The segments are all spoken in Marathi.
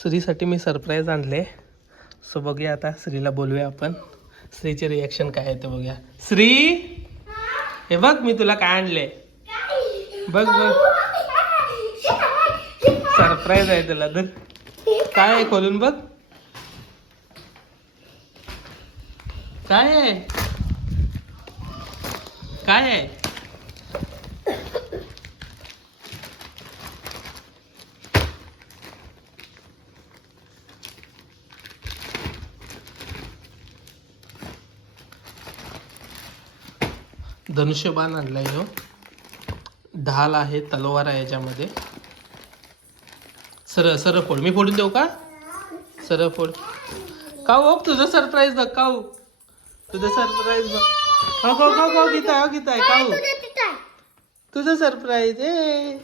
श्रीसाठी मी सरप्राईज आणले. सो बघूया आता श्रीला बोलूया आपण. श्रीचे रिॲक्शन काय आहे ते बघूया. श्री हे बघ मी तुला काय आणले. बघ बघ सरप्राईज आहे तुला. तर काय आहे खोलून बघ. काय आहे काय आहे. धनुष्यबाण आणलाय ह्यो. ढाल आहे, तलवार आहे याच्यामध्ये. सरळ सरळ फोड. मी फोडून देऊ का? सरळ फोड. काऊ तुझं सरप्राईज बघ. काऊ तुझं सरप्राईज बघ. हो हो हो हो गीता हो गीता आहे. काऊ तुझं सरप्राईज आहे.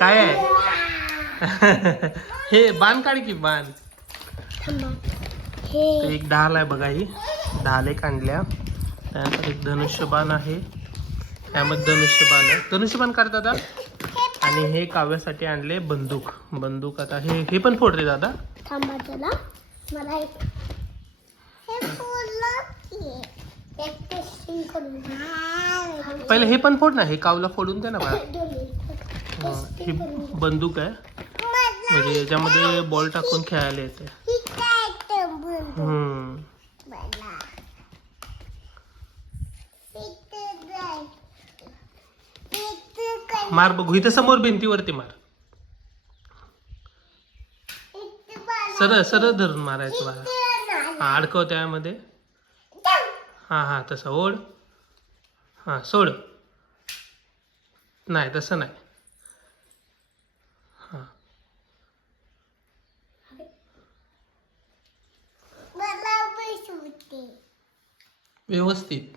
काय आहे हे? बाण काढ की बाण. एक ढाल आहे बघा. ही ढाल एक आणल्या. त्यानंतर एक धनुष्यबाण आहे. त्यामध्ये धनुष्यबाण आहे. धनुष्यबाण काढ दादा. आणि हे काव्यासाठी आणले बंदूक. बंदूक आता हे पण फोड रे दादा. पहिले हे पण फोड ना. हे कावला फोडून दे ना बा. ही बंदूक आहे. म्हणजे याच्यामध्ये बॉल टाकून खेळायला येते. मार बघू. इथं समोर भिंतीवरती मार. सरळ सरळ धरून मारायचं बघा. हा अडकव त्यामध्ये. हा हा तसं ओढ. हा सोड. नाही तसं नाही. हा व्यवस्थित.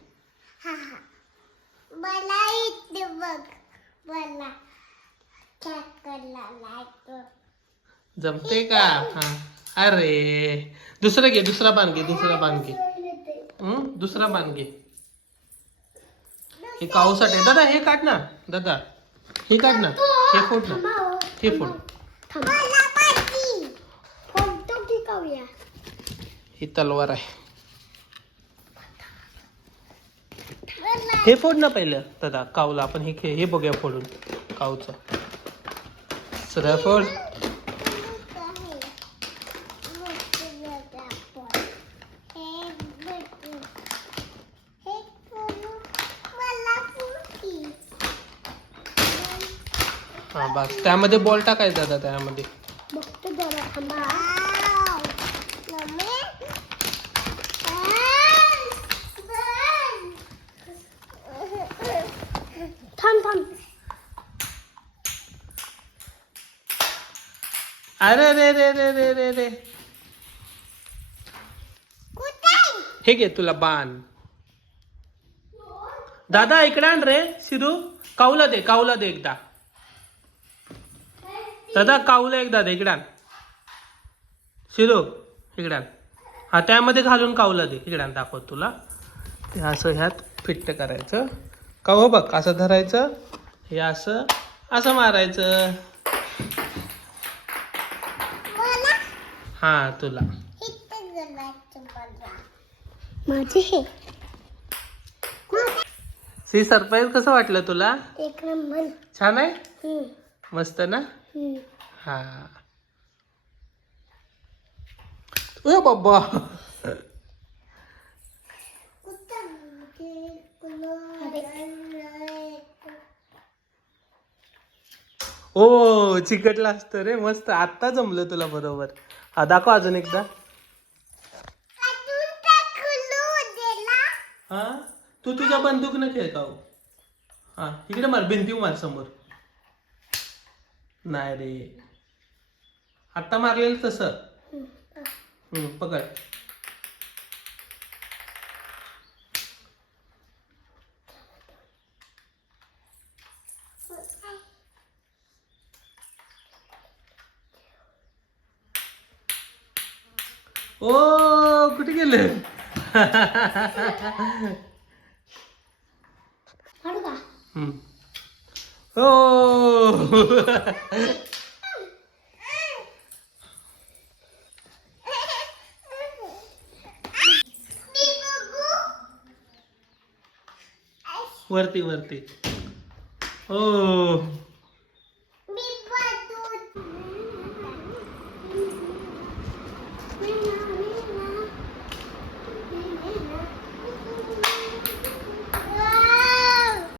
जमते का? हा अरे दुसरं घे. दुसरा बाण घे. दुसरा बाण घे. दुसरा बाण घे. हे काऊसाठी आहे दादा. हे काढ ना दादा. हे काढ ना. हे फोड ना. हे फोड. ही तलवार आहे. हे फोड ना पहिलं दादा. काऊला आपण हे बघूया फोडून. काऊचं सरळ फोड. हा बस. त्यामध्ये बॉल टाकायचा दादा. त्यामध्ये अरे रे रे रे रे रे रे. हे घे तुला बाण. दादा इकडे आण रे शिरू. काऊला दे. काऊला दे एकदा. दादा काऊला एकदा दे. इकडे आण शिरू. इकडे आण. हा त्यामध्ये घालून काऊला दे. इकडे आण. दाखवत तुला. ते असं ह्यात फिट्ट करायचं. का हो बघ असं धरायचं. हे असं असं मारायचं. हा तुला सी सरप्राईज कसं वाटलं तुला? एक नंबर. छान आहे. मस्त ना. हा ओ बाबा. ओ चिकटला असतं रे. मस्त. आत्ता जमलं तुला बरोबर. हा दाखव अजून एकदा. हा तू तुझ्या बंदूक न खेळ. काऊ हा इकडे मार. भिंती मार समोर. नाही रे. आत्ता मारलेलं तसं. पकड. ओ कुठे गेले? हो वरती वरती हो